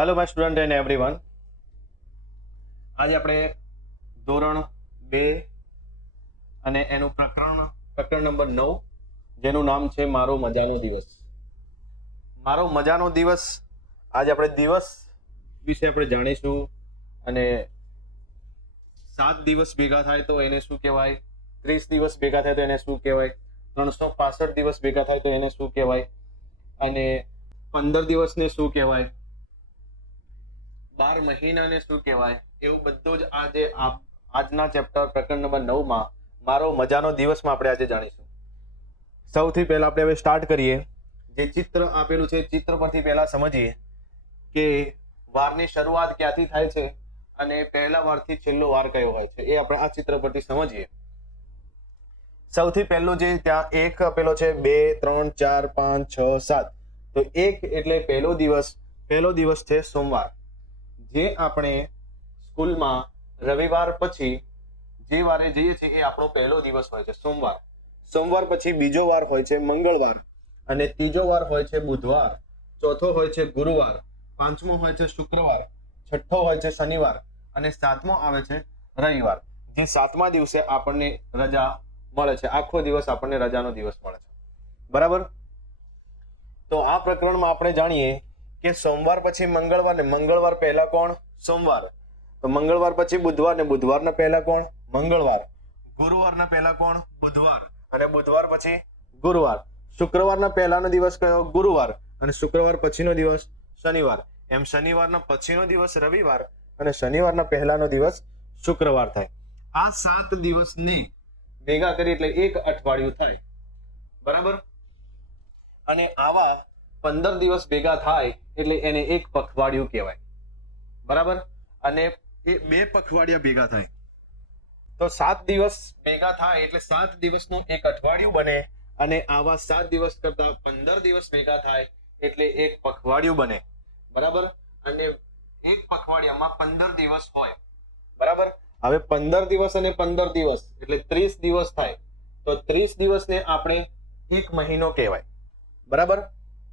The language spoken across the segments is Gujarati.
Hello my student and everyone. આજે આપણે ધોરણ 2 અને એનું પ્રકરણ નંબર 9 જેનું નામ છે મારો મજાનો દિવસ. મારો મજાનો દિવસ. આજે આપણે દિવસ વિશે આપણે જાણીશું અને 7 દિવસ ભેગા થાય તો એને શું કહેવાય, 30 દિવસ ભેગા થાય તો એને શું કહેવાય, 365 દિવસ ભેગા થાય તો એને શું કહેવાય, અને 15 દિવસને શું કહેવાય, 12 મહિનાને શું કહેવાય, એવું બધું જ આજે આજના ચેપ્ટર પ્રકરણ નંબર 9 માં મારો મજાનો દિવસમાં આપણે આજે જાણીશું. સૌથી પહેલા આપણે હવે સ્ટાર્ટ કરીએ. જે ચિત્ર આપેલું છે ચિત્ર પરથી પહેલા સમજીએ કે વારની શરૂઆત ક્યાંથી થાય છે અને પહેલા વારથી છેલ્લો વાર કયો હોય છે, એ આપણે આ ચિત્ર પરથી સમજીએ. સૌથી પહેલું જે ત્યાં એક આપેલો છે, 2 3 4 5 6 7, તો એક એટલે પહેલો દિવસ છે સોમવાર. જે આપણે સ્કૂલમાં રવિવાર પછી જે વારે જઈએ છીએ એ આપણો પહેલો દિવસ હોય છે સોમવાર. સોમવાર પછી બીજો વાર હોય છે મંગળવાર, અને ત્રીજો વાર હોય છે બુધવાર, ચોથો હોય છે ગુરુવાર, પાંચમો હોય છે શુક્રવાર, છઠ્ઠો હોય છે શનિવાર, અને સાતમો આવે છે રવિવાર. જે સાતમા દિવસે આપણને રજા મળે છે, આખો દિવસ આપણને રજાનો દિવસ મળે છે. બરાબર. તો આ પ્રકરણમાં આપણે જાણીએ કે સોમવાર પછી મંગળવાર, ને મંગળવાર પહેલા કોણ? સોમવાર. તો મંગળવાર પછી બુધવાર, ને બુધવારના પહેલા કોણ? મંગળવાર. ગુરુવારના પહેલા કોણ? બુધવાર, અને બુધવાર પછી ગુરુવાર. શુક્રવારના પહેલાનો દિવસ કયો? ગુરુવાર, અને શુક્રવાર પછીનો દિવસ શનિવાર. એમ શનિવારના પછીનો દિવસ રવિવાર, અને શનિવારના પહેલાનો દિવસ શુક્રવાર થાય. આ 7 દિવસને ભેગા કરી એટલે એક અઠવાડિયું થાય. બરાબર. અને આવા 15 દિવસ ભેગા થાય એટલે એને એક પખવાડિયું કહેવાય. બરાબર. અને એ 2 પખવાડિયા ભેગા થાય તો 7 દિવસ ભેગા થાય એટલે 7 દિવસનું એક અઠવાડિયું બને. અને આવા 7 દિવસ કરતા 15 દિવસ ભેગા થાય એટલે એક પખવાડિયું બને. બરાબર. અને એક પખવાડિયામાં 15 દિવસ હોય. બરાબર. હવે 15 દિવસ અને 15 દિવસ એટલે 30 દિવસ થાય. તો 30 દિવસને આપણે એક મહિનો કહેવાય. બરાબર.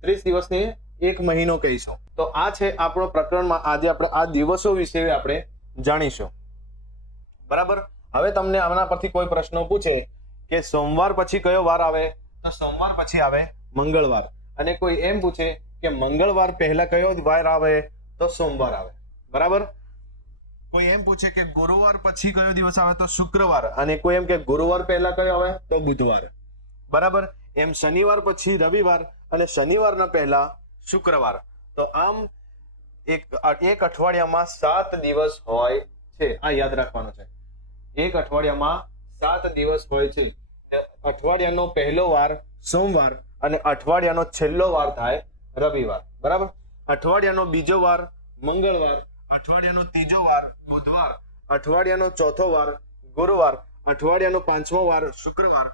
30 દિવસને એક મહિનો કહીશું. તો આ છે આપણો પ્રકરણમાં આજે આપણે આ દિવસો વિશે આપણે જાણીશું. બરાબર. હવે તમને આના પરથી કોઈ પ્રશ્નો પૂછે કે સોમવાર પછી કયો વાર આવે, તો સોમવાર પછી આવે મંગળવાર. અને કોઈ એમ પૂછે કે મંગળવાર પહેલા કયો વાર આવે, તો સોમવાર આવે. બરાબર. કોઈ એમ પૂછે કે ગુરુવાર પછી કયો દિવસ આવે, તો શુક્રવાર. અને કોઈ એમ કે ગુરુવાર પહેલા કયો આવે, તો બુધવાર. બરાબર. એમ શનિવાર પછી રવિવાર, અને શનિવારના પહેલા શુક્રવાર. તો આમ એક અઠવાડિયામાં 7 દિવસ હોય છે. આ યાદ રાખવાનું છે. એક અઠવાડિયામાં 7 દિવસ હોય છે. અઠવાડિયાનો પહેલો વાર સોમવાર, અને અઠવાડિયાનો છેલ્લો વાર થાય રવિવાર. બરાબર. અઠવાડિયાનો બીજો વાર મંગળવાર, અઠવાડિયાનો ત્રીજો વાર બુધવાર, અઠવાડિયાનો ચોથો વાર ગુરુવાર, અઠવાડિયાનો પાંચમો વાર શુક્રવાર,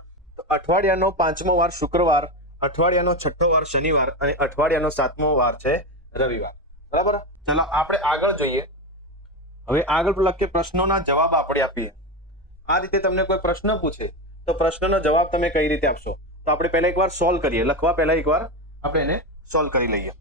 અઠવાડિયાનો પાંચમો વાર શુક્રવાર, અઠવાડિયાનો છઠ્ઠો વાર શનિવાર, અને અઠવાડિયાનો સાતમો વાર છે રવિવાર. બરાબર. ચલો આપણે આગળ જોઈએ. હવે આગળ લખીએ, પ્રશ્નોના જવાબ આપણે આપીએ. આ રીતે તમને કોઈ પ્રશ્ન પૂછે તો પ્રશ્નનો જવાબ તમે કઈ રીતે આપશો, તો આપણે પહેલા એકવાર સોલ્વ કરીએ. લખવા પહેલા એકવાર આપણે એને સોલ્વ કરી લઈએ.